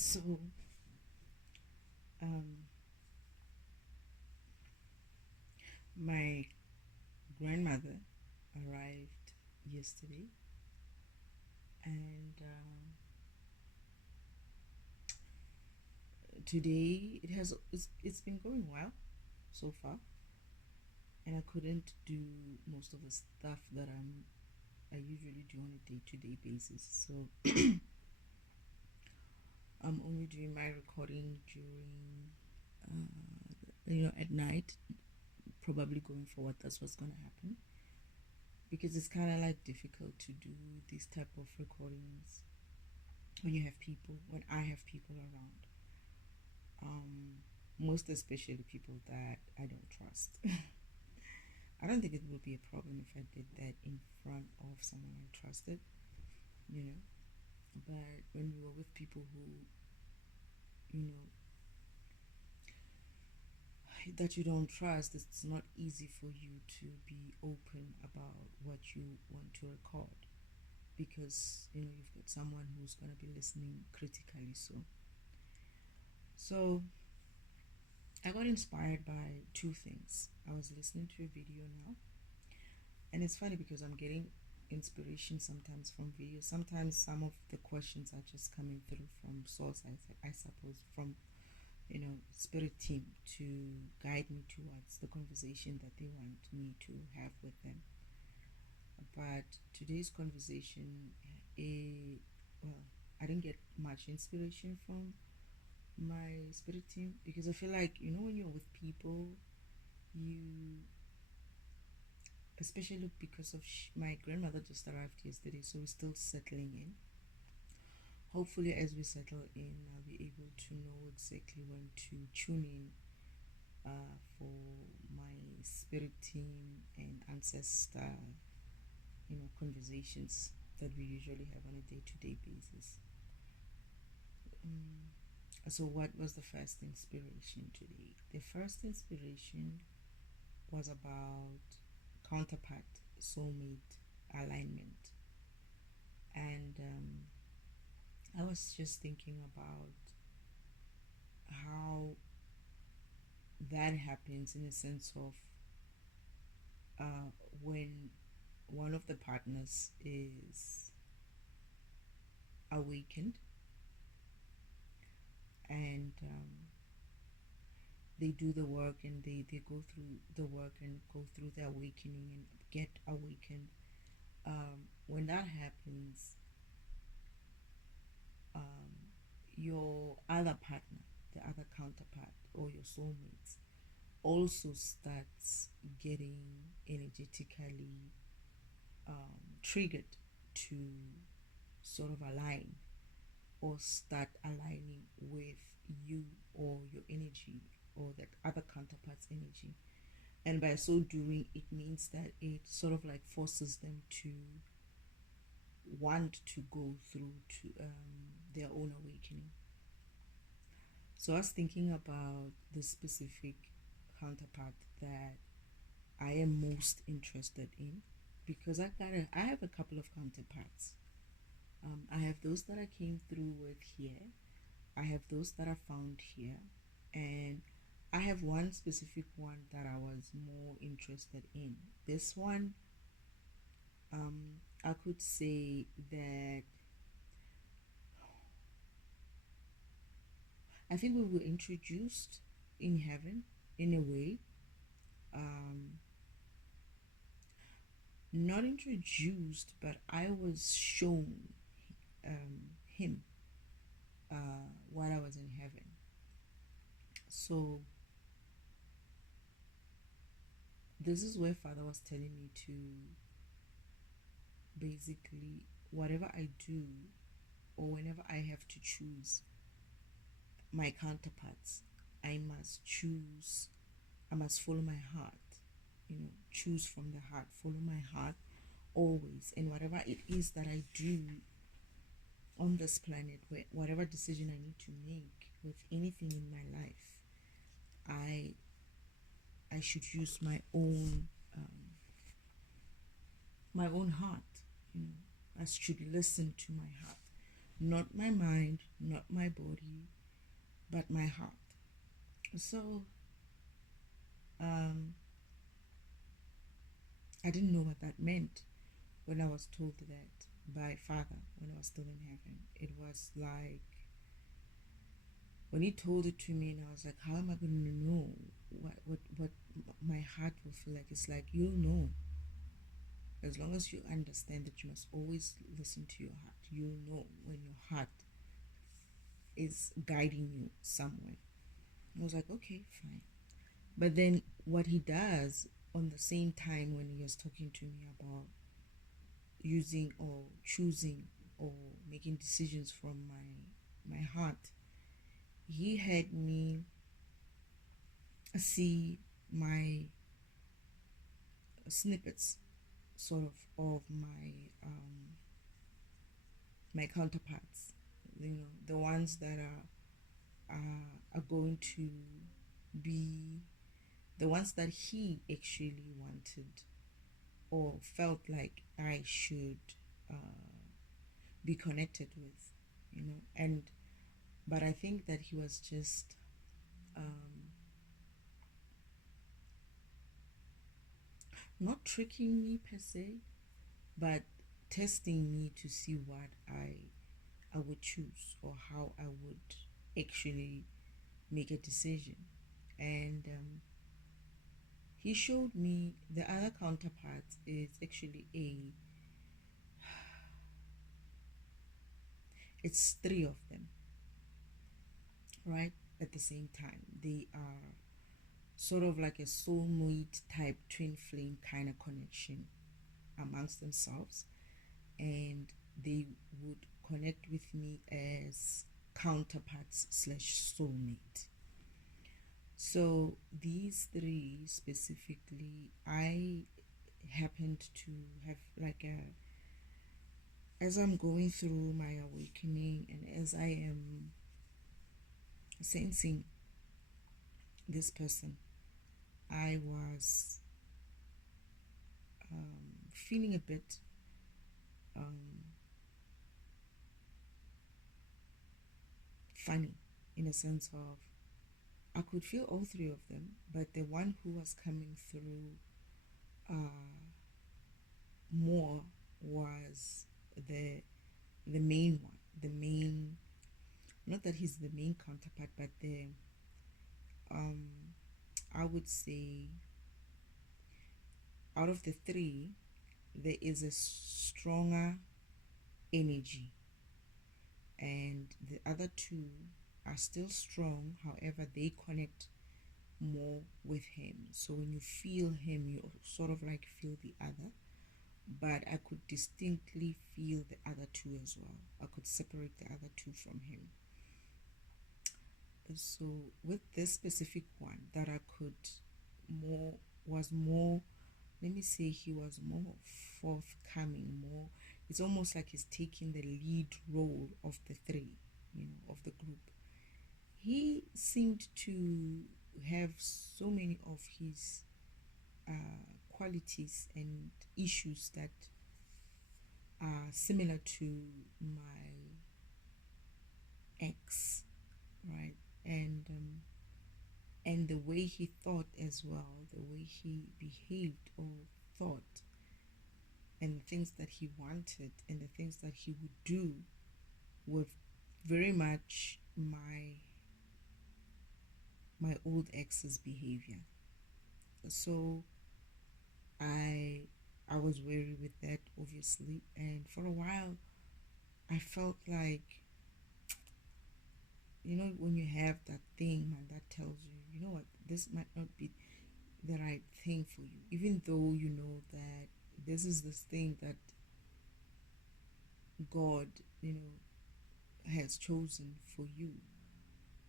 So, um, my grandmother arrived yesterday, and today it's been going well so far, and I couldn't do most of the stuff that I usually do on a day-to-day basis. So I'm only doing my recording during, at night. Probably going forward, that's what's gonna happen because it's kind of like difficult to do these type of recordings when you have people when I have people around, um most especially people that I don't trust. I don't think it would be a problem if I did that in front of someone I trusted, you know but when you are with people who you know that you don't trust, it's not easy for you to be open about what you want to record because you've got someone who's going to be listening critically. So I got inspired by two things. I was listening to a video now, and it's funny because I'm getting inspiration sometimes from videos. Sometimes some of the questions are just coming through from source, I suppose, from spirit team to guide me towards the conversation that they want me to have with them. But today's conversation, well, I didn't get much inspiration from my spirit team because I feel like when you're with people, you especially because of my grandmother just arrived yesterday, so we're still settling in. Hopefully, as we settle in, I'll be able to know exactly when to tune in for my spirit team and ancestor, conversations that we usually have on a day-to-day basis. So, what was the first inspiration today? The first inspiration was about counterpart, soulmate alignment, and I was just thinking about how that happens in a sense of when one of the partners is awakened and they do the work and they go through the work and go through the awakening and get awakened. When that happens, your other partner, the other counterpart, or your soulmates also starts getting energetically triggered to sort of align or start aligning with you or your energy or that other counterpart's energy. And by so doing, it means that it sort of like forces them to want to go through to their own awakening. So I was thinking about the specific counterpart that I am most interested in because I have a couple of counterparts. I have those that I came through with here. I have those that I found here, and I have one specific one that I was more interested in. This one, I could say that I think we were introduced in heaven in a way. Um, Not introduced, but I was shown him while I was in heaven. So this is where Father was telling me to basically whatever I do or whenever I have to choose my counterparts, I must choose. I must follow my heart. Choose from the heart. Follow my heart always. And whatever it is that I do on this planet, whatever decision I need to make with anything in my life, I I should use my own heart. I should listen to my heart. not my mind, not my body, but my heart. So um, I didn't know what that meant when I was told that by Father when I was still in heaven. It was like when he told it to me, and I was like, how am I going to know what my heart will feel like? It's like, you'll know. As long as you understand that you must always listen to your heart, you'll know when your heart is guiding you somewhere. I was like, okay, fine. But then what he does on the same time when he was talking to me about using or choosing or making decisions from my heart, he had me see my snippets sort of my counterparts, the ones that are going to be the ones that he actually wanted or felt like I should be connected with, and but I think that he was just not tricking me per se, but testing me to see what I would choose or how I would actually make a decision. And he showed me the other counterpart is actually it's three of them, right? At the same time, they are sort of like a soulmate type twin flame kind of connection amongst themselves, and they would connect with me as counterparts slash soulmate. So these three specifically, I happened to have like a as I'm going through my awakening and as I am sensing this person, I was feeling a bit funny in a sense of I could feel all three of them, but the one who was coming through more was the main one, the main, not that he's the main counterpart, but the I would say out of the three, there is a stronger energy, and the other two are still strong. However, they connect more with him. So when you feel him, you sort of like feel the other. But I could distinctly feel the other two as well. I could separate the other two from him. So with this specific one that I could more was more, let me say, he was more forthcoming, more, it's almost like he's taking the lead role of the three, of the group. He seemed to have so many of his qualities and issues that are similar to my ex, right? And the way he thought as well, the way he behaved or thought, and the things that he wanted and the things that he would do were very much my old ex's behavior. So I was wary with that, obviously, and for a while I felt like, when you have that thing, man, that tells you, what, this might not be the right thing for you, even though you know that this is this thing that God, has chosen for you.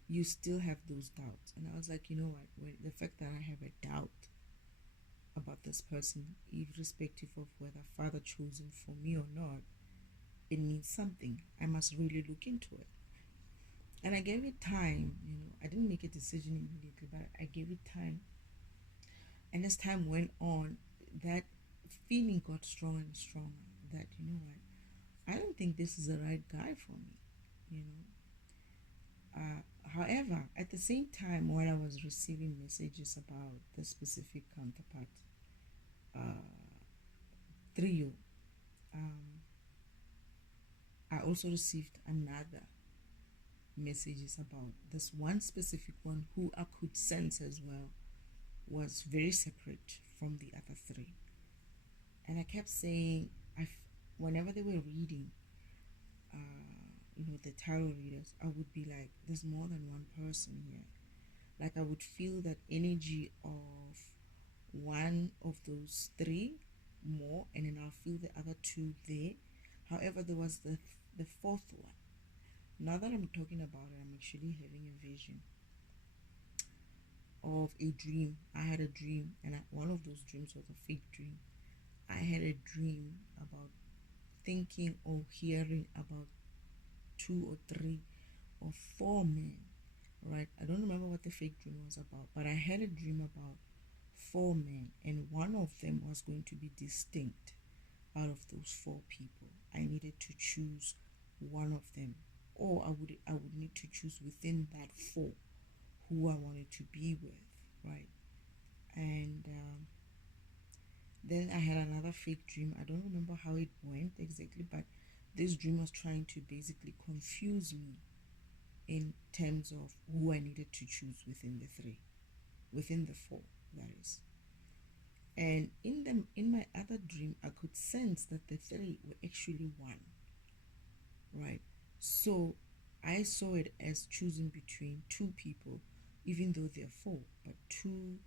You still have those doubts. And I was like, what, the fact that I have a doubt about this person, irrespective of whether Father chose him for me or not, it means something. I must really look into it. And I gave it time. I didn't make a decision immediately, but I gave it time. And as time went on, that feeling got stronger and stronger that, I don't think this is the right guy for me. you know. However, at the same time, while I was receiving messages about the specific counterpart uh, trio, um, I also received another messages about this one specific one who I could sense as well was very separate from the other three. And I kept saying, whenever they were reading, the tarot readers, I would be like, there's more than one person here. Like I would feel that energy of one of those three more, and then I'll feel the other two there. However, there was the fourth one. Now that I'm talking about it, I'm actually having a vision of a dream. I had a dream, and one of those dreams was a fake dream. I had a dream about thinking or hearing about two or three or four men, right? I don't remember what the fake dream was about, but I had a dream about four men, and one of them was going to be distinct out of those four people. I needed to choose one of them, or I would need to choose within that four who I wanted to be with, right? And then I had another fake dream. I don't remember how it went exactly, but this dream was trying to basically confuse me in terms of who I needed to choose within the three, within the four, that is. And in my other dream, I could sense that the three were actually one, right? So I saw it as choosing between two people, even though they're four, but two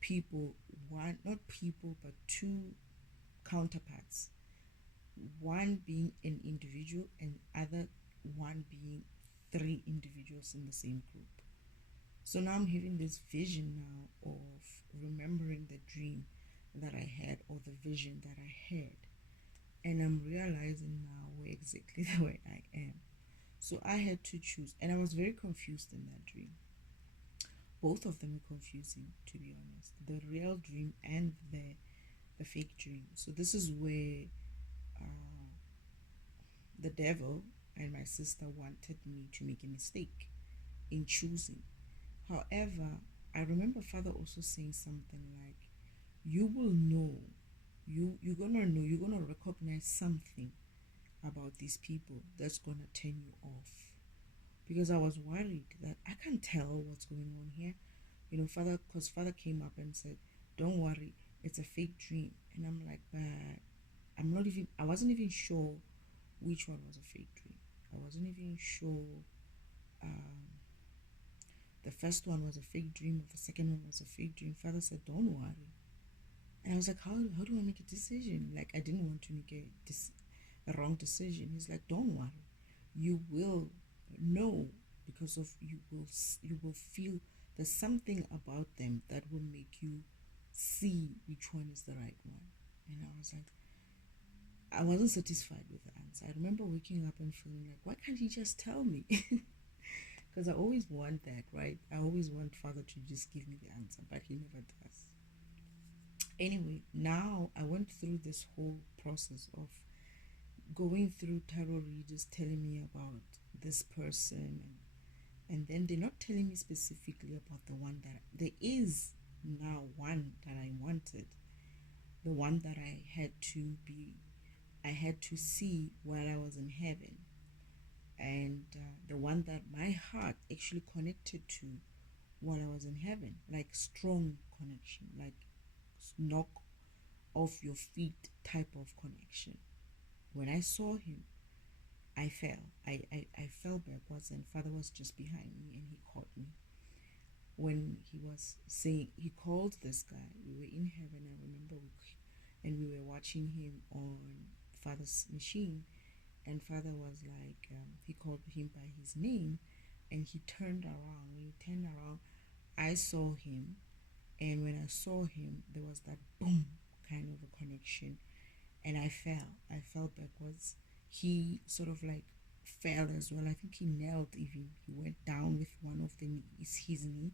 people, one, not people, but two counterparts, one being an individual and other one being three individuals in the same group. So now I'm having this vision now of remembering the dream that I had or the vision that I had. And I'm realizing now where exactly where I am. So I had to choose, and I was very confused in that dream. Both of them were confusing, to be honest. The real dream and the fake dream. So this is where the devil and my sister wanted me to make a mistake in choosing. However, I remember Father also saying something like, "You will know, you're gonna know, you're gonna recognize something about these people that's gonna turn you off." Because I was worried that I can't tell what's going on here, Father, because Father came up and said, "Don't worry, it's a fake dream," and I'm like, "But I wasn't even sure which one was a fake dream. I wasn't even sure." Um, the first one was a fake dream, or the second one was a fake dream. Father said, "Don't worry." And I was like, how do I make a decision? Like, I didn't want to make a wrong decision. He's like, "Don't worry. You will know, because of you will feel there's something about them that will make you see which one is the right one." And I was like, I wasn't satisfied with the answer. I remember waking up and feeling like, why can't he just tell me? Because I always want that, right? I always want Father to just give me the answer, but he never does. Anyway, now I went through this whole process of going through tarot readers telling me about this person, and then they're not telling me specifically about the one that there is now one that I wanted, the one that I had to see while I was in heaven, and the one that my heart actually connected to while I was in heaven, like strong connection, like knock off your feet type of connection. When I saw him, I fell. I fell backwards, and Father was just behind me, and he caught me. When he was saying, he called this guy, we were in heaven, I remember, and we were watching him on Father's machine, and Father was like, he called him by his name, and he turned around. When he turned around, I saw him, and when I saw him, there was that boom kind of a connection, and I fell backwards. He sort of like fell as well. I think he knelt, even he went down with one of the knees, his knee,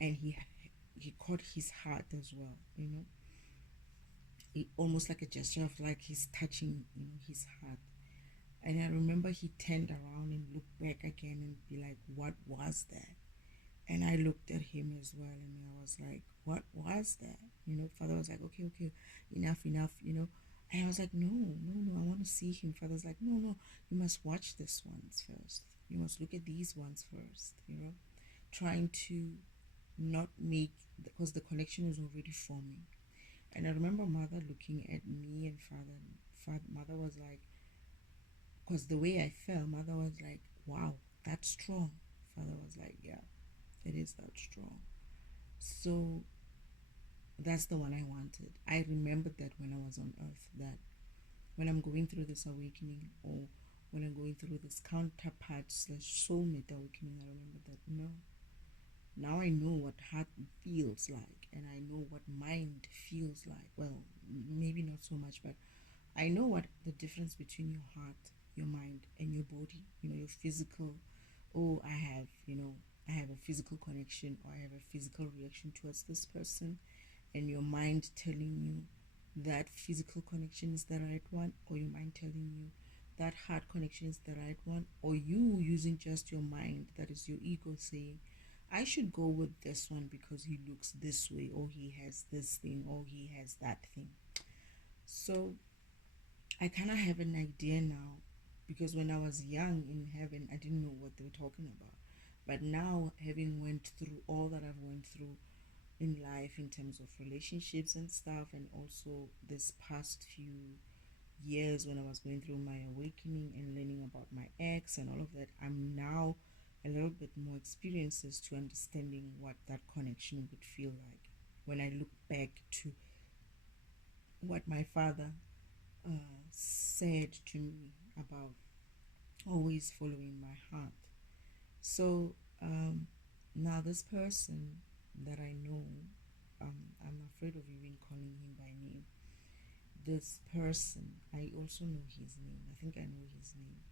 and he caught his heart as well, almost like a gesture of like he's touching his heart. And I remember he turned around and looked back again and be like, what was that? And I looked at him as well, and I was like, what was that? Father was like, okay, okay, enough. And I was like, no, no, no, I want to see him. Father's like, no, no, you must watch this ones first. You must look at these ones first. Trying to not make, because the connection was already forming. And I remember mother looking at me and mother was like, because the way I felt, mother was like, wow, that's strong. Father was like, yeah, it is that strong. So that's the one I wanted. I remembered that when I was on earth, that when I'm going through this awakening, or when I'm going through this counterpart slash soulmate awakening, I remember that no. Now I know what heart feels like, and I know what mind feels like. Well, maybe not so much, but I know what the difference between your heart, your mind, and your body, your physical. Oh, I have a physical connection, or I have a physical reaction towards this person, and your mind telling you that physical connection is the right one, or your mind telling you that heart connection is the right one, or you using just your mind, that is your ego, saying, I should go with this one because he looks this way, or he has this thing, or he has that thing. So I kind of have an idea now, because when I was young in heaven, I didn't know what they were talking about. But now, having went through all that I've went through in life in terms of relationships and stuff, and also this past few years when I was going through my awakening and learning about my ex and all of that, I'm now a little bit more experiences to understanding what that connection would feel like when I look back to what my father said to me about always following my heart. So now this person that I know, I'm afraid of even calling him by name. This person, I also know his name. I think I know his name.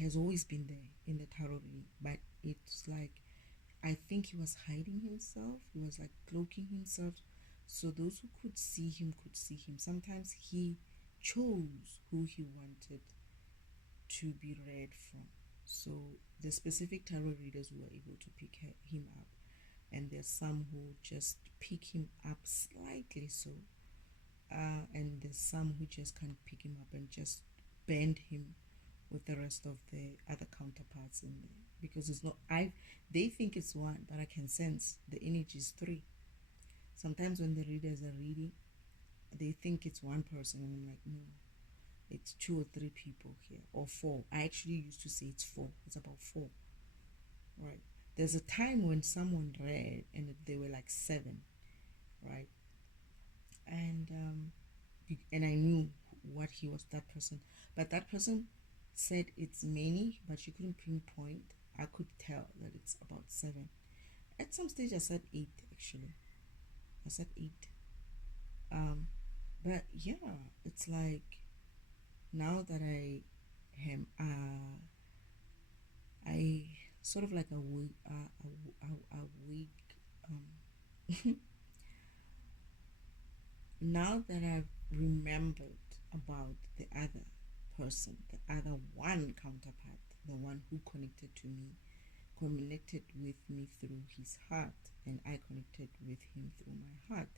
Has always been there in the tarot reading, but it's like I think he was hiding himself. He was like cloaking himself, so those who could see him could see him. Sometimes he chose who he wanted to be read from. So the specific tarot readers were able to pick him up, and there's some who just pick him up slightly, so and there's some who just can't pick him up and just bend him with the rest of the other counterparts in there, because it's not, I they think it's one, but I can sense the energy is three. Sometimes when the readers are reading, they think it's one person, and I'm like, no, it's two or three people here, or four. I actually used to say it's four. It's about four, right? There's a time when someone read and they were like seven, right? And I knew what he was, that person, but that person said it's many, but she couldn't pinpoint. I could tell that it's about seven. At some stage I said eight, actually. I said eight. But yeah, it's like now that I sort of like a week now that I've remembered about the other person, the other one counterpart, the one who connected to me, connected with me through his heart, and I connected with him through my heart,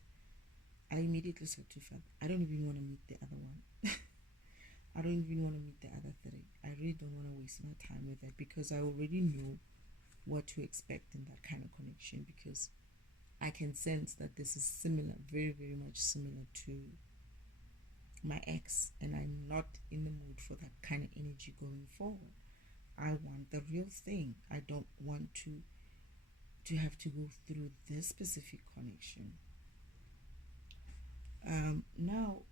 I immediately said to Father, I don't even want to meet the other one. I don't even want to meet the other three. I really don't want to waste my time with that, because I already know what to expect in that kind of connection, because I can sense that this is similar, very, very much similar to my ex, and I'm not in the mood for that kind of energy going forward. I want the real thing. I don't want to have to go through this specific connection. Now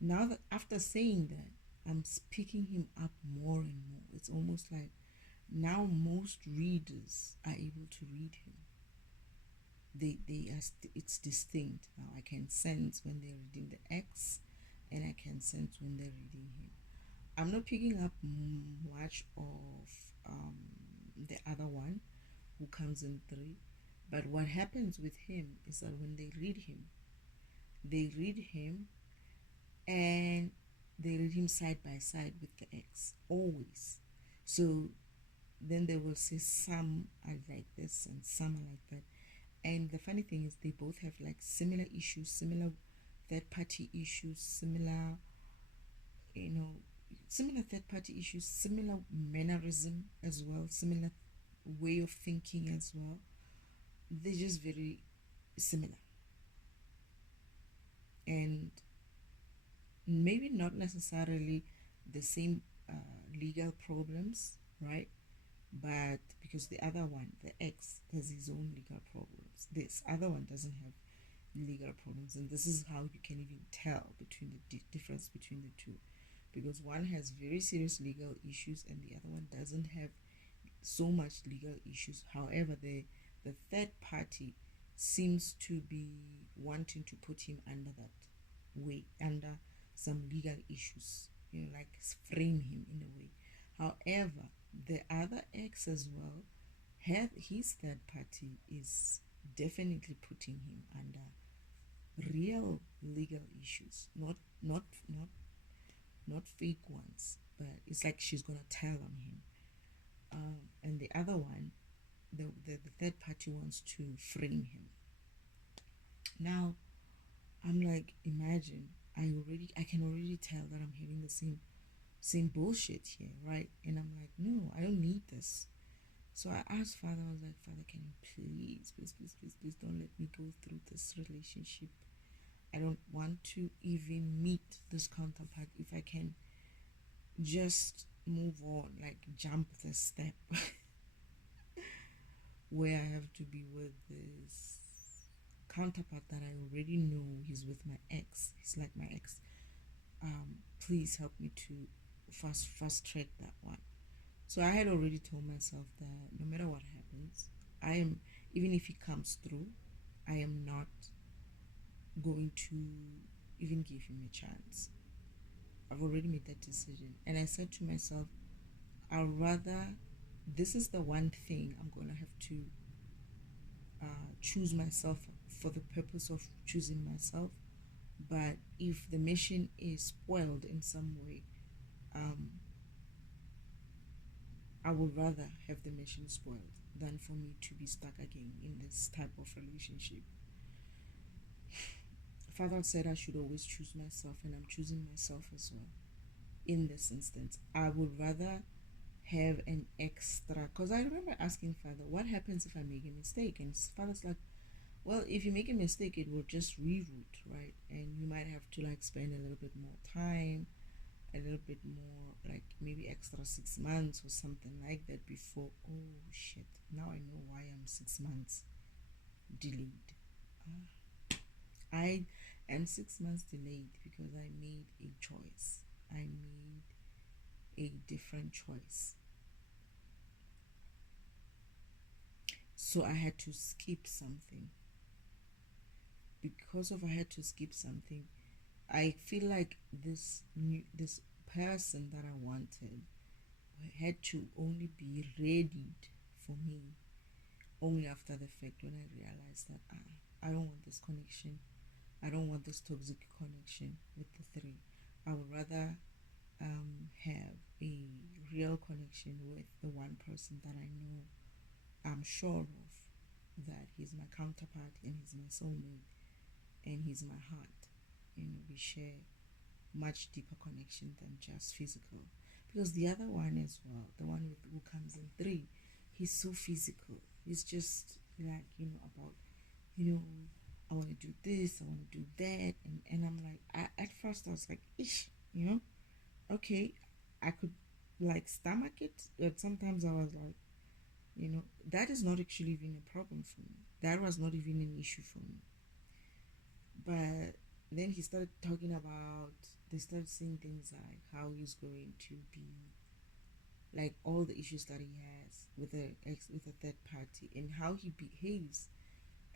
now that after saying that, I'm picking him up more and more. It's almost like now most readers are able to read him. They are it's distinct now. I can sense when they're reading the X, and I can sense when they're reading him. I'm not picking up much of the other one who comes in three, but what happens with him is that when they read him, they read him, and they read him side by side with the ex always. So then they will say some are like this and some are like that. And the funny thing is they both have like similar issues, similar third party issues, similar, you know, similar third party issues, similar mannerism as well, similar way of thinking as well. They're just very similar. And maybe not necessarily the same legal problems, right? But because the other one, the ex, has his own legal problems, this other one doesn't have legal problems. And this is how you can even tell between the difference between the two, because one has very serious legal issues and the other one doesn't have so much legal issues. However, the third party seems to be wanting to put him under that way, under some legal issues, you know, like frame him in a way. However, the other ex as well, have his third party is definitely putting him under real legal issues, not fake ones, but it's like she's gonna tell on him. And the other one, the third party wants to frame him. Now, I'm like, imagine, I can already tell that I'm having the same bullshit here, right? And I'm like, no, I don't need this. So I asked Father, I was like, Father, can you please don't let me go through this relationship. I don't want to even meet this counterpart. If I can just move on, like jump the step where I have to be with this counterpart that I already know he's with my ex. He's like my ex. Please help me to fast track that one. So I had already told myself that no matter what happens, I am, even if he comes through, I am not going to even give him a chance. I've already made that decision. And I said to myself, I'd rather, this is the one thing I'm going to have to choose myself for the purpose of choosing myself. But if the mission is spoiled in some way, I would rather have the mission spoiled than for me to be stuck again in this type of relationship. Father said I should always choose myself, and I'm choosing myself as well. In this instance, I would rather have an extra, because I remember asking Father, what happens if I make a mistake? And Father's like, well, if you make a mistake, it will just reroute, right? And you might have to like spend a little bit more time, a little bit more, like maybe extra 6 months or something like that before. Oh shit, now I know why I'm 6 months delayed. I am 6 months delayed because I made a choice. I made a different choice. So I had to skip something. Because of I had to skip something, I feel like this person that I wanted had to only be readied for me only after the fact, when I realized that I don't want this connection. I don't want this toxic connection with the three. I would rather have a real connection with the one person that I know, I'm sure of, that he's my counterpart and he's my soulmate and he's my heart. You know, we share much deeper connection than just physical. Because the other one as well, the one who comes in three, he's so physical. He's just like, about, you know, I want to do this, I want to do that. And I'm like, at first I was like, ish, okay, I could like stomach it. But sometimes I was like, that is not actually even a problem for me. That was not even an issue for me. But then he started talking about, they started saying things like how he's going to be, like all the issues that he has with a third party, and how he behaves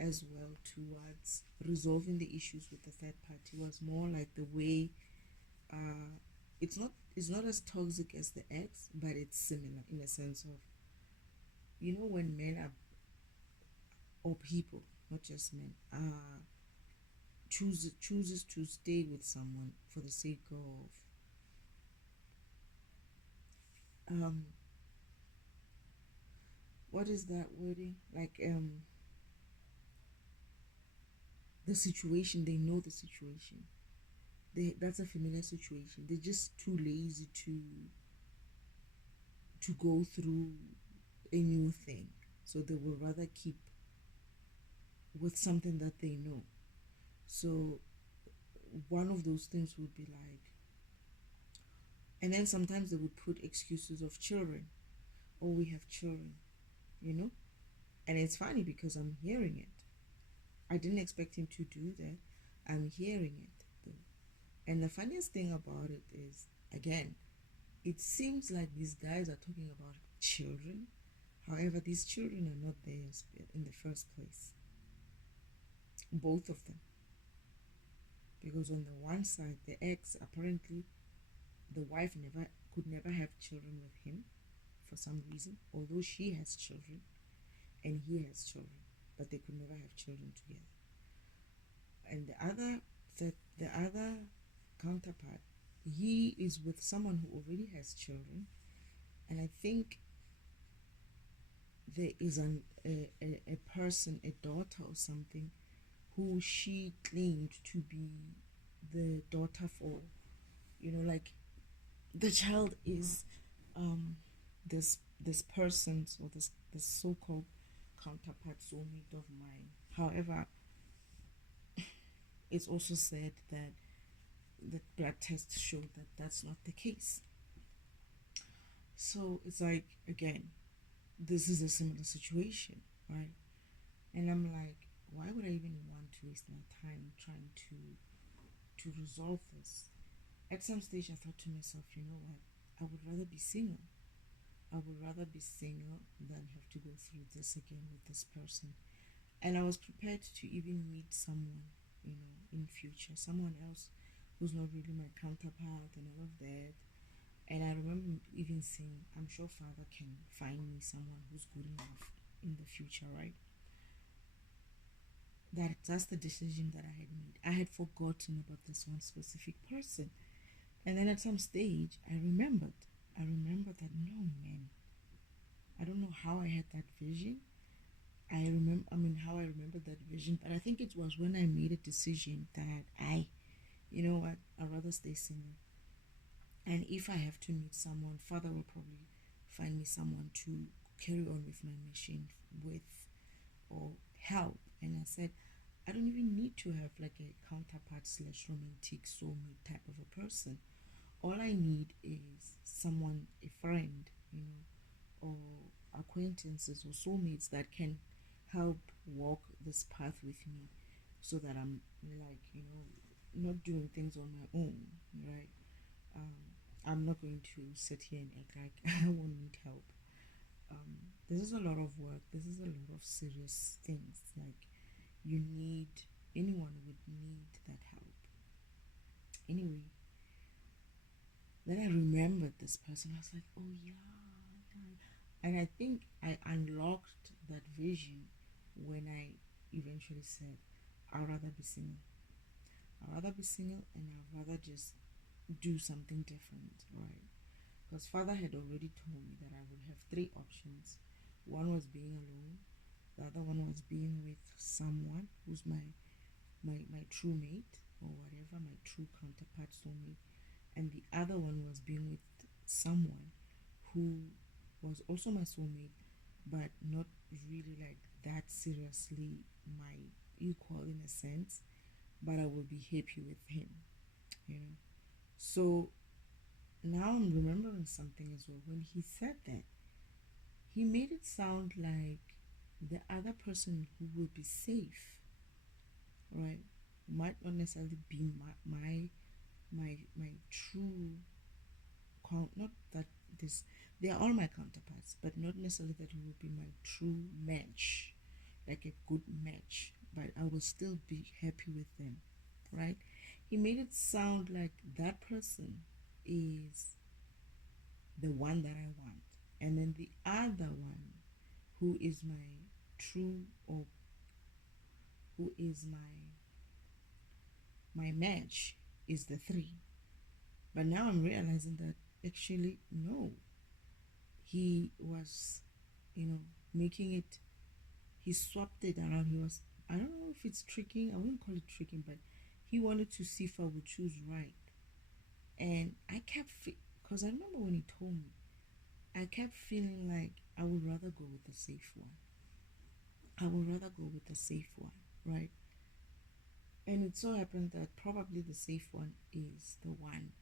as well towards resolving the issues with the third party was more like the way, it's not as toxic as the ex, but it's similar in a sense of, when men are, or people, not just men, are chooses to stay with someone for the sake of um what is that wording, like the situation, they know the situation, that's a familiar situation, they're just too lazy to go through a new thing, so they will rather keep with something that they know. So one of those things would be like, and then sometimes they would put excuses of children. Oh, we have children, you know. And it's funny because I'm hearing it. I didn't expect him to do that. I'm hearing it though. And the funniest thing about it is, again, it seems like these guys are talking about children. However, these children are not theirs in the first place. Both of them. Because on the one side, the ex, apparently the wife never have children with him for some reason, although she has children and he has children, but they could never have children together. And the other counterpart, he is with someone who already has children, and I think there is a person, a daughter or something, who she claimed to be the daughter for, like the child is this person's, or this so-called counterpart soulmate of mine. However, it's also said that the blood tests show that that's not the case. So it's like, again, this is a similar situation, right? And I'm like, why would I even want to waste my time trying to resolve this? At some stage I thought to myself, you know what, I would rather be single. I would rather be single than have to go through this again with this person. And I was prepared to even meet someone, in future, someone else who's not really my counterpart and all of that. And I remember even saying, I'm sure Father can find me someone who's good enough in the future, right? That's the decision that I had made. I had forgotten about this one specific person. And then at some stage, I remembered. I remembered that, no, man, I don't know how I had that vision. How I remembered that vision, but I think it was when I made a decision that you know what, I'd rather stay single. And if I have to meet someone, Father will probably find me someone to carry on with my mission with, or help. And I said, I don't even need to have like a counterpart slash romantic soulmate type of a person. All I need is someone, a friend, or acquaintances or soulmates that can help walk this path with me, so that I'm like, not doing things on my own, right? I'm not going to sit here and act like I won't need help. This is a lot of work. This is a lot of serious things. Like, anyone would need that help. Anyway, then I remembered this person. I was like, oh yeah, yeah. And I think I unlocked that vision when I eventually said, I'd rather be single. I'd rather be single, and I'd rather just do something different, right? Because Father had already told me that I would have three options. One was being alone, the other one was being with someone who's my true mate, or whatever, my true counterpart soulmate, and the other one was being with someone who was also my soulmate, but not really like that seriously my equal in a sense, but I will be happy with him, you know. So now I'm remembering something as well. When he said that, he made it sound like the other person who will be safe, right, might not necessarily be my true not that this they are all my counterparts, but not necessarily that he will be my true match, like a good match, but I will still be happy with them, right? He made it sound like that person is the one that I want, and then the other one who is my true, or who is my my match is the 3. But now I'm realizing that actually, no, he was, making it, he swapped it around. He was, I don't know if it's tricking, I wouldn't call it tricking, but he wanted to see if I would choose right. And I kept, because I remember when he told me, I kept feeling like I would rather go with the safe one. I would rather go with the safe one, right? And it so happened that probably the safe one is the one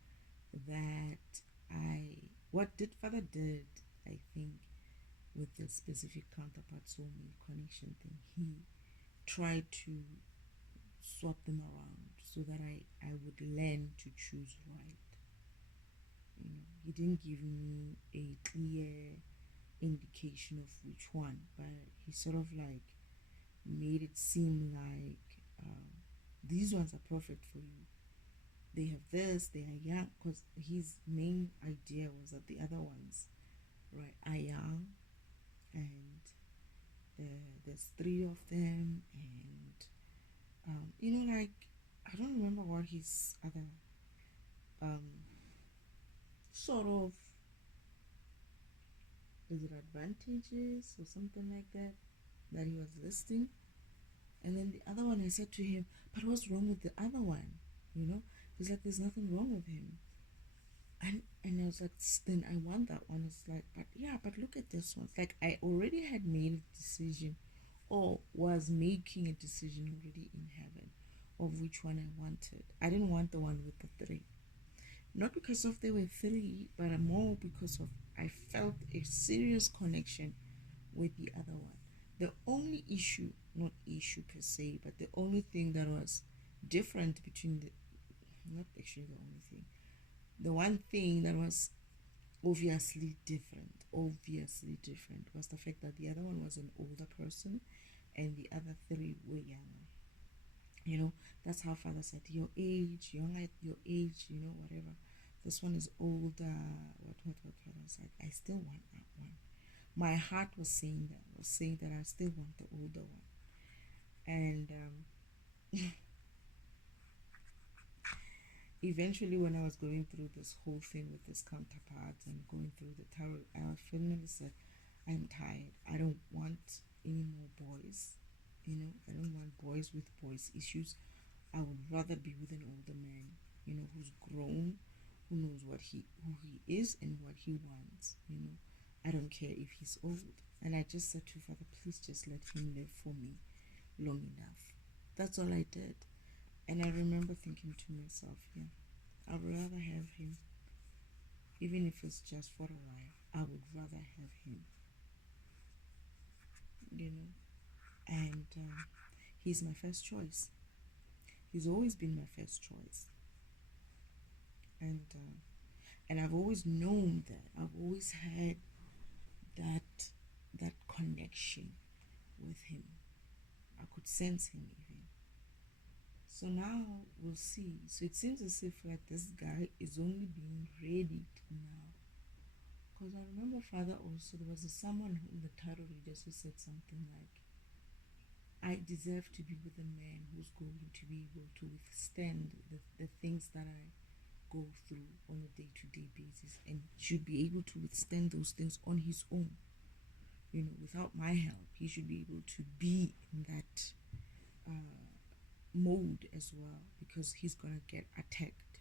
that what did Father did, I think, with the specific counterpart soulmate connection thing, he tried to swap them around so that I would learn to choose right. He didn't give me a clear indication of which one, but he sort of like made it seem like these ones are perfect for you. They have this, they are young, because his main idea was that the other ones, right, are young, and there's 3 of them, and like, I don't remember what his other sort of, is it advantages or something like that he was listing. And then the other one, I said to him, but what's wrong with the other one? He's like, there's nothing wrong with him. And I was like, then I want that one. It's like, but yeah, but look at this one. It's like I already had made a decision, or was making a decision already in heaven, of which one I wanted. I didn't want the one with the 3. Not because of they were 3, but more because of I felt a serious connection with the other one. The only issue, not issue per se, but the only thing that was different between not actually the only thing, the one thing that was obviously different was the fact that the other one was an older person and the other 3 were younger. That's how Father said, your age, young at your age, whatever. This one is older, what. I was like, I still want that one. My heart was saying that I still want the older one. And eventually, when I was going through this whole thing with this counterpart and going through the tarot, I finally said, I'm tired. I don't want any more boys. I don't want boys with boys issues. I would rather be with an older man, who's grown, who knows who he is and what he wants. I don't care if he's old. And I just said to Father, please just let him live for me long enough. That's all I did. And I remember thinking to myself, yeah, I'd rather have him. Even if it's just for a while, I would rather have him. And he's my first choice. He's always been my first choice. And I've always known that. I've always had that connection with him. I could sense him even. So now we'll see. So it seems as if like this guy is only being readied now. Because I remember Father also, there was someone in the tarot readers who said something like, I deserve to be with a man who's going to be able to withstand the things that I go through on a day-to-day basis, and should be able to withstand those things on his own. Without my help, he should be able to be in that mode as well, because he's gonna get attacked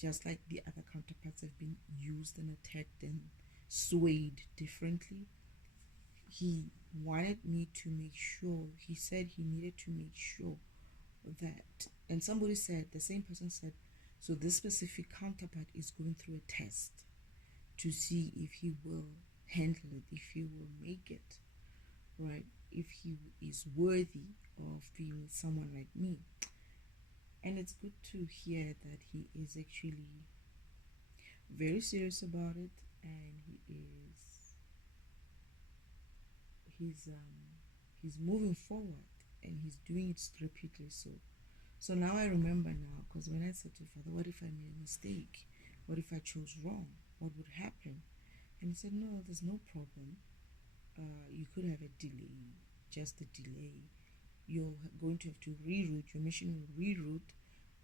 just like the other counterparts have been used and attacked and swayed differently. He wanted me to make sure, he said he needed to make sure that, and somebody said, the same person said, so this specific counterpart is going through a test to see if he will handle it, if he will make it, right? If he is worthy of being with someone like me. And it's good to hear that he is actually very serious about it, and he's moving forward, and he's doing it stupidly so now I remember now, because when I said to Father, what if I made a mistake? What if I chose wrong? What would happen? And he said, no, there's no problem. You could have a delay, just a delay. You're going to have to reroute, your mission will reroute,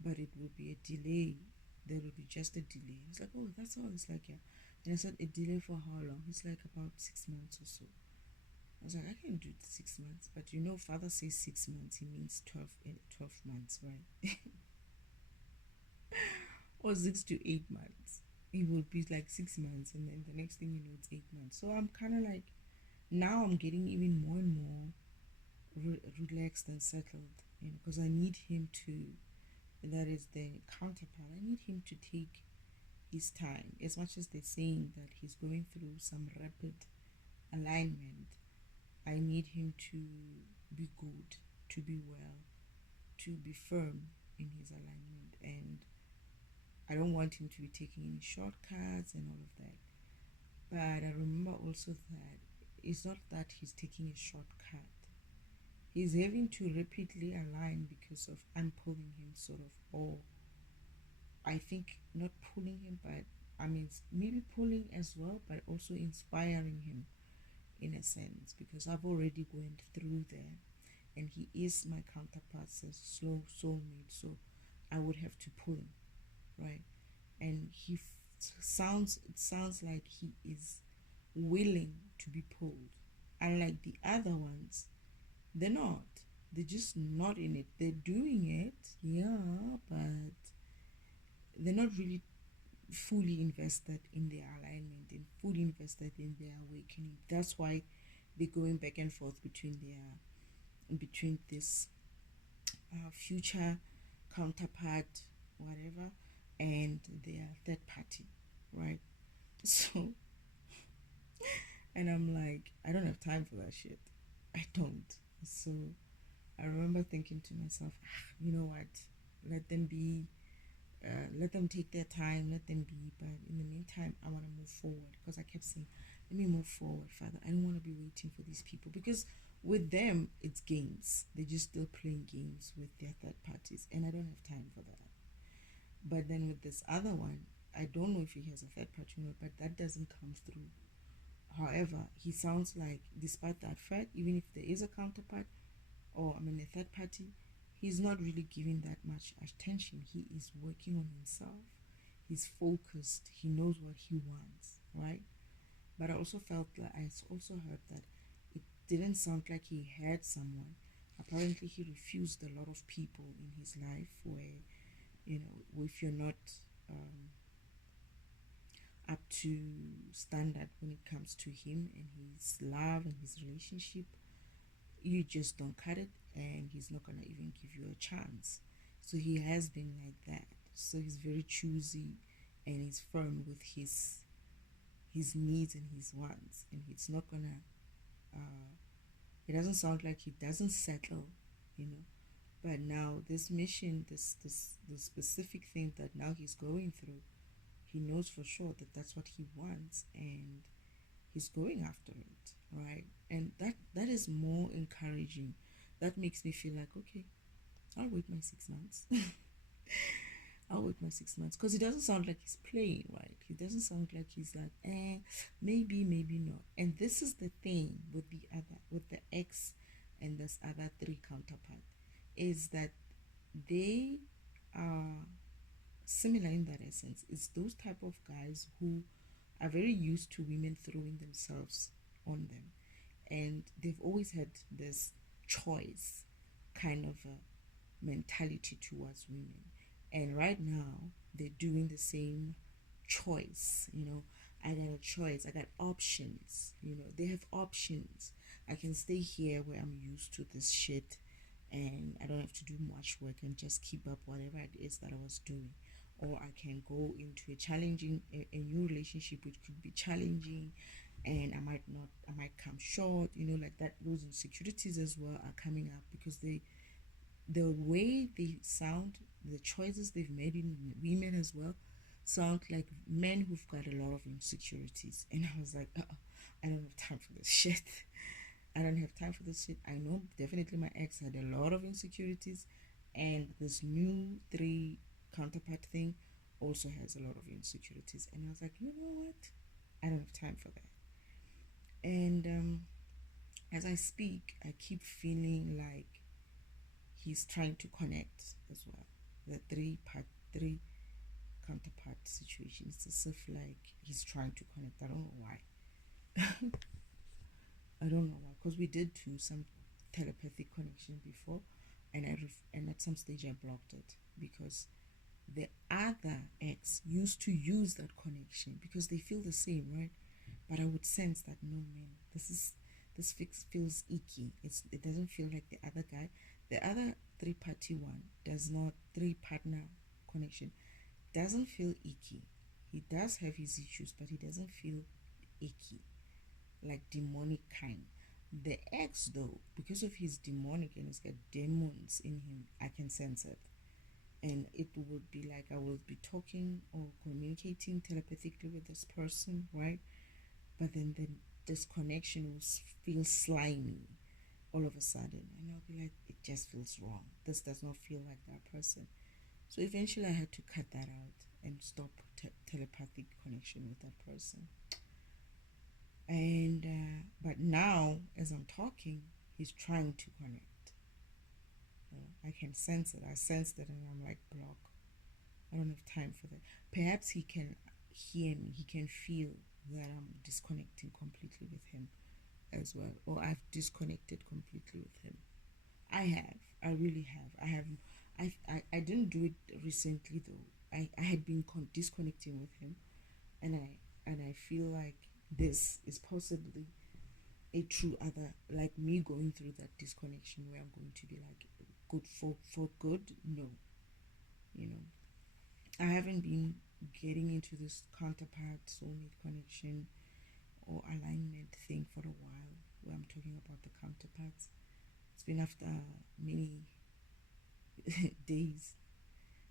but it will be a delay. There will be just a delay. He's like, oh, that's all. It's like, yeah. And I said, a delay for how long? He's like, about 6 months or so. I was like, I can do 6 months, but you know, father says 6 months, he means 12 months, right? Or 6 to 8 months. It will be like 6 months, and then the next thing you know, it's 8 months. So I'm kind of like, now I'm getting even more and more relaxed and settled, you know, because I need him to, that is the counterpart, I need him to take his time. As much as they're saying that he's going through some rapid alignment, I need him to be good, to be well, to be firm in his alignment. And I don't want him to be taking any shortcuts and all of that. But I remember also that it's not that he's taking a shortcut. He's having to rapidly align because of I'm pulling him sort of, or I think not pulling him, but I mean maybe pulling as well, but also inspiring him in a sense, because I've already went through there, and he is my counterpart as slow soulmate, so I would have to pull him, right? And sounds, it sounds like he is willing to be pulled, unlike the other ones. They're not, they're just not in it. They're doing it, yeah, but they're not really fully invested in their alignment and fully invested in their awakening. That's why they're going back and forth between this future counterpart, whatever, and their third party, right? So, and I'm like, I don't have time for that shit. I don't. So I remember thinking to myself, you know what? Let them be. Let them take their time. Let them be. But in the meantime, I want to move forward, because I kept saying, let me move forward, Father. I don't want to be waiting for these people, because with them it's games. They're just still playing games with their third parties, and I don't have time for that. But then with this other one, I don't know if he has a third party or not, but that doesn't come through. However, he sounds like, despite that fact, even if there is a counterpart, or I mean a third party, he's not really giving that much attention. He is working on himself. He's focused. He knows what he wants, right? But I also felt like, I also heard that it didn't sound like he had someone. Apparently, he refused a lot of people in his life where, you know, if you're not um, up to standard when it comes to him and his love and his relationship, you just don't cut it, and he's not gonna even give you a chance. So he has been like that. So he's very choosy, and he's firm with his needs and his wants, and he's not gonna it doesn't sound like he doesn't settle, you know. But now this mission, this specific thing that now he's going through, he knows for sure that that's what he wants, and he's going after it, right? And that is more encouraging. That makes me feel like, okay, I'll wait my 6 months. I'll wait my 6 months, because he doesn't sound like he's playing, right? He doesn't sound like he's like, maybe not. And this is the thing with the ex and this other three counterpart, is that they are similar in that essence. It's those type of guys who are very used to women throwing themselves on them, and they've always had this choice kind of a mentality towards women. And right now they're doing the same choice, you know. I got a choice, I got options, you know. They have options. I can stay here where I'm used to this shit, and I don't have to do much work and just keep up whatever it is that I was doing. Or I can go into a new relationship which could be challenging, and I might come short, you know, like that. Those insecurities as well are coming up because the way they sound, the choices they've made in women as well, sound like men who've got a lot of insecurities. And I was like, I don't have time for this shit. I don't have time for this shit. I know definitely my ex had a lot of insecurities, and this new three counterpart thing also has a lot of insecurities. And I was like, you know what? I don't have time for that. And as I speak, I keep feeling like he's trying to connect as well. the three counterpart situation. It's as if like he's trying to connect. I don't know why. I don't know why. Because we did do some telepathic connection before, and and at some stage I blocked it because the other ex used to use that connection because they feel the same, right? But I would sense that no, man, this fix feels icky. It doesn't feel like the other guy. The other three-party one does not, three partner connection doesn't feel icky. He does have his issues, but he doesn't feel icky, like demonic kind. The ex though, because of his demonic and he's got demons in him, I can sense it. And it would be like I will be talking or communicating telepathically with this person, right? But then this connection will feel slimy all of a sudden, and I'll be like, it just feels wrong. This does not feel like that person. So eventually, I had to cut that out and stop telepathic connection with that person. And but now, as I'm talking, he's trying to connect. I can sense it. I sensed it, and I'm like, block. I don't have time for that. Perhaps he can hear me. He can feel that I'm disconnecting completely with him as well, or I've disconnected completely with him. I have. I really have. I have. I didn't do it recently though. I had been disconnecting with him, and I feel like this is possibly a true other, like me going through that disconnection where I'm going to be like good for good. No, you know, I haven't been getting into this counterpart soulmate connection or alignment thing for a while where I'm talking about the counterparts. It's been after many days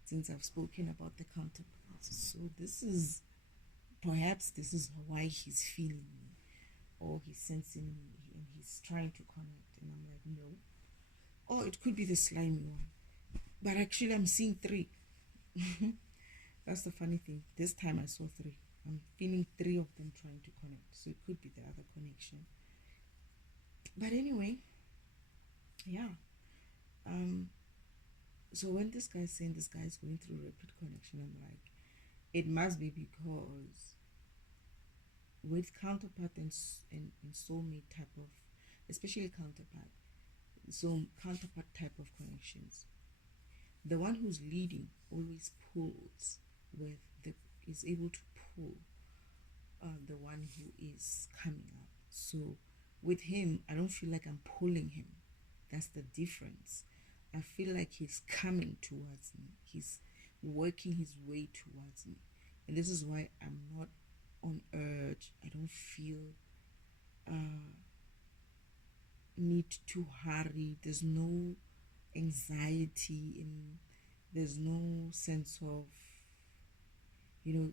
since I've spoken about the counterparts. So this is why he's feeling me or he's sensing me and he's trying to connect. And I'm like, no. Or it could be the slimy one. But actually, I'm seeing three. That's the funny thing. This time I saw three. I'm feeling three of them trying to connect. So it could be the other connection. But anyway, yeah. So when this guy's saying this guy's going through rapid connection, I'm like, it must be because with counterpart and soulmate type of, especially counterpart, so counterpart type of connections, the one who's leading always pulls with the is able to pull the one who is coming up. So with him, I don't feel like I'm pulling him. That's the difference. I feel like he's coming towards me. He's working his way towards me. And this is why I'm not on urge. I don't feel need to hurry. There's no anxiety and there's no sense of, you know,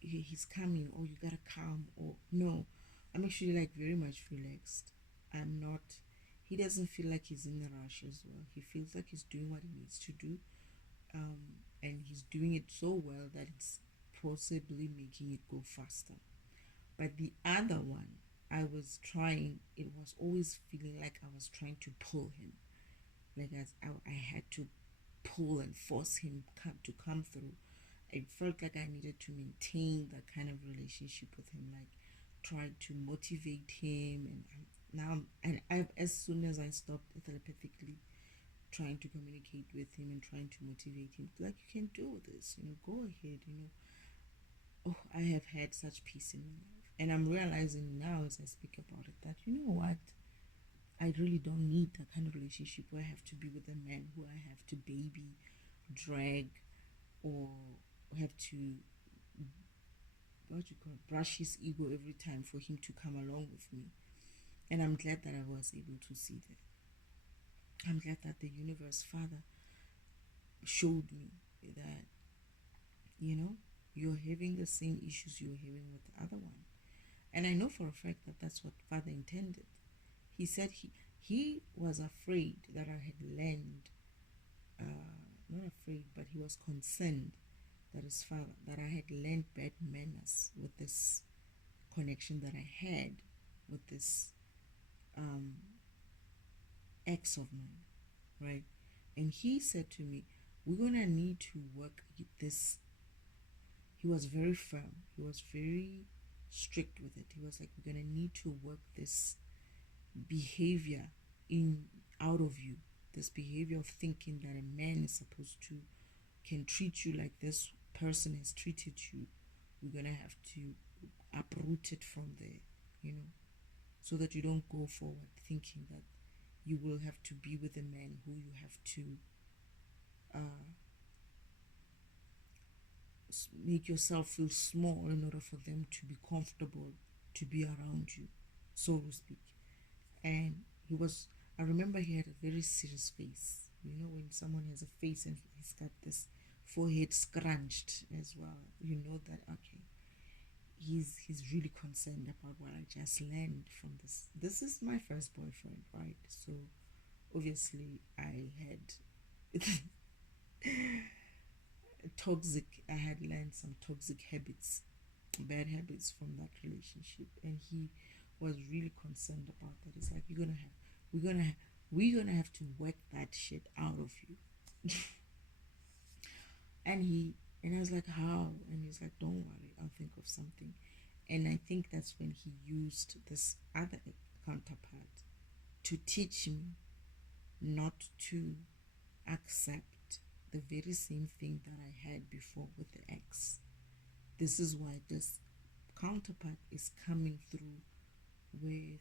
he's coming or you gotta come or no. I'm actually like very much relaxed. I'm not, he doesn't feel like he's in a rush as well. He feels like he's doing what he needs to do, and he's doing it so well that it's possibly making it go faster. But the other one, it was always feeling like I was trying to pull him, like I had to pull and force him to come through. I felt like I needed to maintain that kind of relationship with him, like try to motivate him. And now, and as soon as I stopped telepathically trying to communicate with him and trying to motivate him, like, you can do this, go ahead, Oh, I have had such peace in my life. And I'm realizing now as I speak about it that, you know what? I really don't need that kind of relationship where I have to be with a man who I have to baby, drag, or have to, what you call it, brush his ego every time for him to come along with me. And I'm glad that I was able to see that. I'm glad that the universe Father showed me that, you're having the same issues you're having with the other one. And I know for a fact that that's what Father intended. He said he was afraid that I had learned, not afraid, but he was concerned that his father, that I had learned bad manners with this connection that I had with this ex of mine, right? And he said to me, we're gonna need to work this. He was very firm. He was very strict with it. He was like, we're gonna need to work this behavior in out of you. This behavior of thinking that a man is supposed to can treat you like this person has treated you. We're gonna have to uproot it from there, so that you don't go forward thinking that you will have to be with a man who you have to make yourself feel small in order for them to be comfortable to be around you, so to speak. And I remember he had a very serious face. When someone has a face and he's got this forehead scrunched as well, that, okay, he's really concerned about what I just learned from this. This is my first boyfriend, right? So obviously I had I had learned some toxic habits, bad habits from that relationship, and he was really concerned about that. It's like, we're gonna have to work that shit out of you. and I was like, how? And he's like, don't worry, I'll think of something. And I think that's when he used this other counterpart to teach me not to accept the very same thing that I had before with the ex. This is why this counterpart is coming through with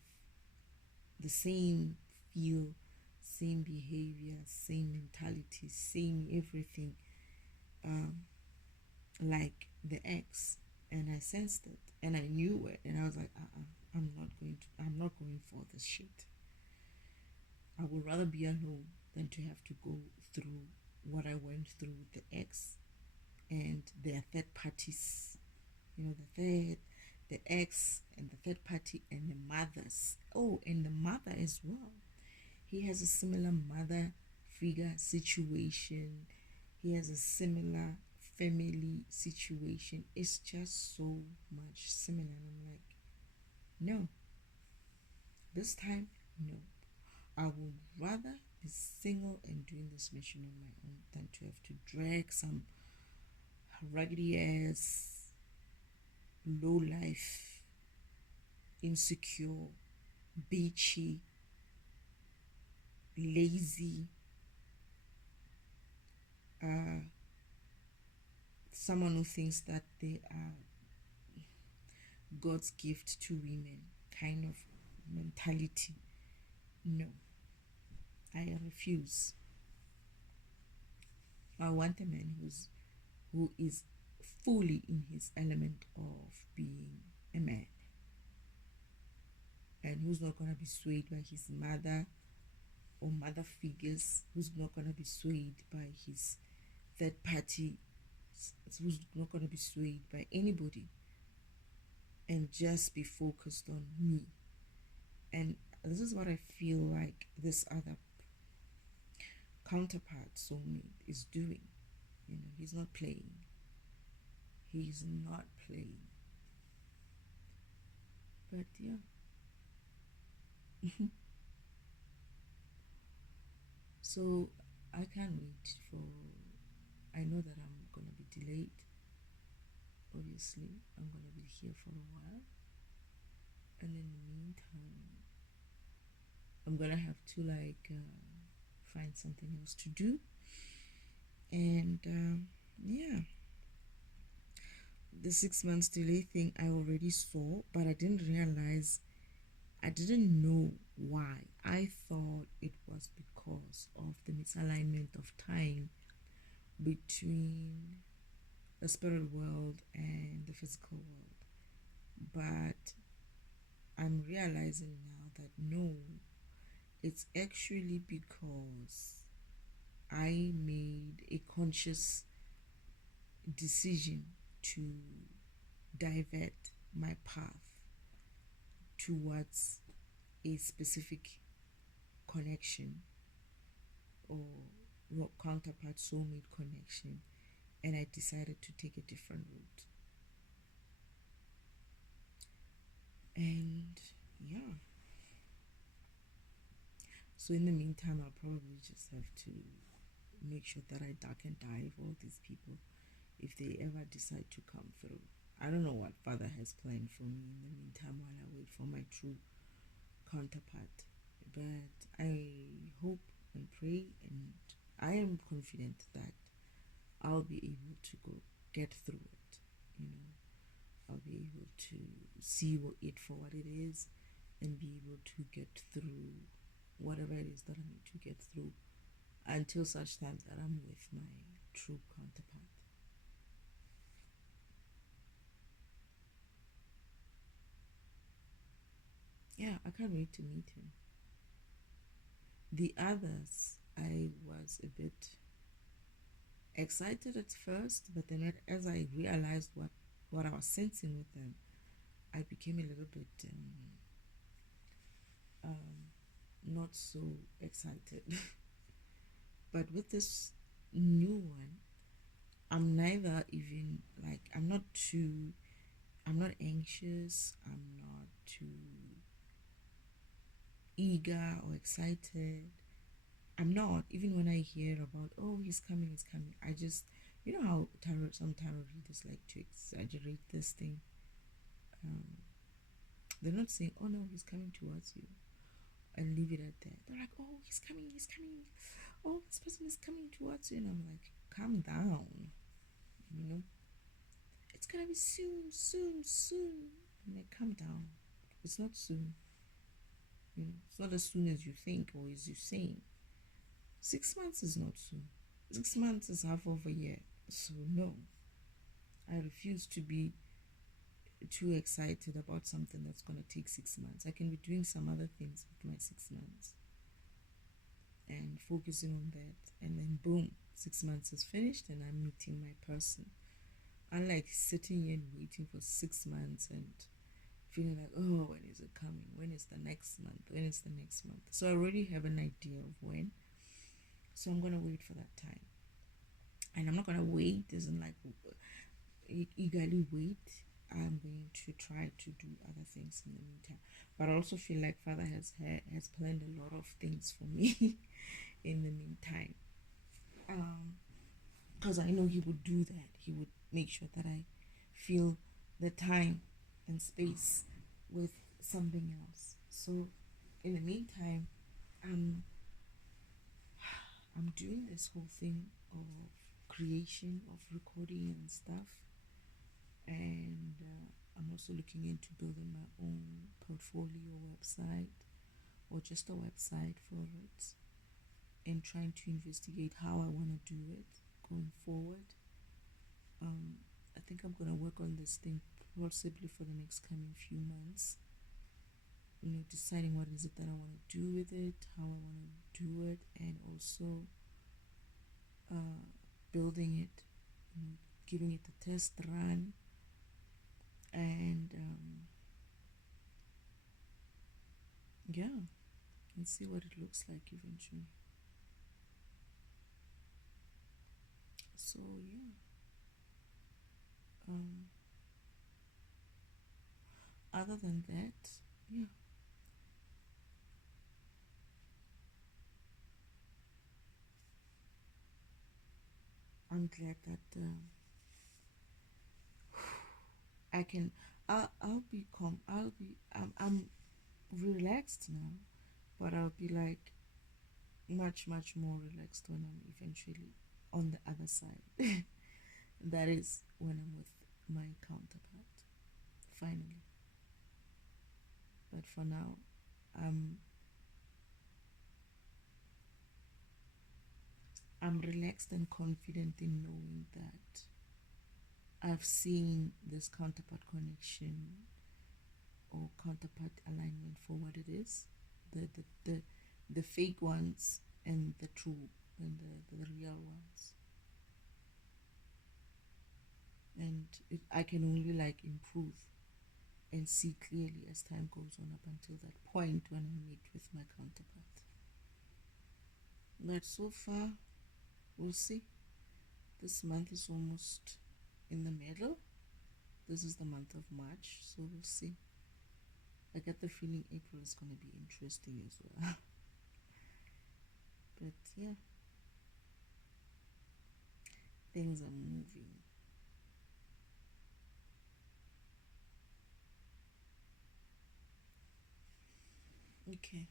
the same feel, same behavior, same mentality, same everything, like the ex. And I sensed it and I knew it, and I was like, I'm not going for this shit. I would rather be alone than to have to go through what I went through with the ex and their third parties. The ex and the third party and the mothers. Oh, and the mother as well. He has a similar mother figure situation. He has a similar family situation. It's just so much similar. And I'm like, no. This time, no. I would rather be single and doing this mission on my own than to have to drag some raggedy ass, low life, insecure, bitchy, lazy, someone who thinks that they are God's gift to women kind of mentality. No, I refuse. I want a man who is fully in his element of being a man, and who's not gonna be swayed by his mother or mother figures, who's not gonna be swayed by his third party, who's not gonna be swayed by anybody, and just be focused on me. And this is what I feel like this other counterpart soulmate is doing. He's not playing. He's not playing. But yeah. So I can't wait I know that I'm gonna be delayed. Obviously, I'm gonna be here for a while. And in the meantime, I'm gonna have to find something else to do. And yeah, the 6 months delay thing I already saw, but I didn't know why. I thought it was because of the misalignment of time between the spirit world and the physical world. But I'm realizing now that no, it's actually because I made a conscious decision to divert my path towards a specific connection or counterpart soulmate connection, and I decided to take a different route. And yeah, so in the meantime, I'll probably just have to make sure that I duck and dive all these people if they ever decide to come through. I don't know what Father has planned for me in the meantime while I wait for my true counterpart. But I hope and pray, and I am confident that I'll be able to get through it. You know, I'll be able to see it for what it is and be able to get through whatever it is that I need to get through until such time that I'm with my true counterpart. Yeah, I can't wait to meet him. The others, I was a bit excited at first, but then as I realized what I was sensing with them, I became a little bit not so excited. But with this new one, I'm neither even like I'm not anxious, I'm not too eager or excited. I'm not, even when I hear about, oh, he's coming. I just, you know how some tarot readers like to exaggerate this thing. They're not saying, oh no, he's coming towards you, and leave it at that. They're like, oh, he's coming. Oh, this person is coming towards you. And I'm like, calm down. You know, it's gonna be soon. I'm like, calm down. It's not soon. You know, it's not as soon as you think or as you saying. 6 months is not soon. 6 months is half of a year. So no, I refuse to be too excited about something that's going to take 6 months. I can be doing some other things with my 6 months and focusing on that, and then boom, 6 months is finished and I'm meeting my person. Unlike sitting here and waiting for 6 months and feeling like, oh, when is it coming? When is the next month? When is the next month? So I already have an idea of when. So I'm going to wait for that time. And I'm not going to wait, isn't like eagerly wait. I'm going to try to do other things in the meantime. But I also feel like Father has planned a lot of things for me in the meantime. Because I know He would do that. He would make sure that I feel the time and space with something else. So in the meantime, I'm doing this whole thing of creation, of recording and stuff. And I'm also looking into building my own portfolio website, or just a website for it, and trying to investigate how I want to do it going forward. I think I'm going to work on this thing possibly for the next coming few months. You know, deciding what is it that I want to do with it, how I want to do it, and also building it, you know, giving it a test run, and and see what it looks like eventually. So other than that, I'm glad that I can. I'll be calm. I'm relaxed now, but I'll be like much more relaxed when I'm eventually on the other side. That is when I'm with my counterpart, finally. But for now, I'm relaxed and confident in knowing that I've seen this counterpart connection or counterpart alignment for what it is, the fake ones and the true and the real ones. And I can only like improve and see clearly as time goes on up until that point when I meet with my counterpart. But so far, we'll see. This month is almost in the middle. This is the month of March, so we'll see. I get the feeling April is going to be interesting as well. But yeah, things are moving. Okay.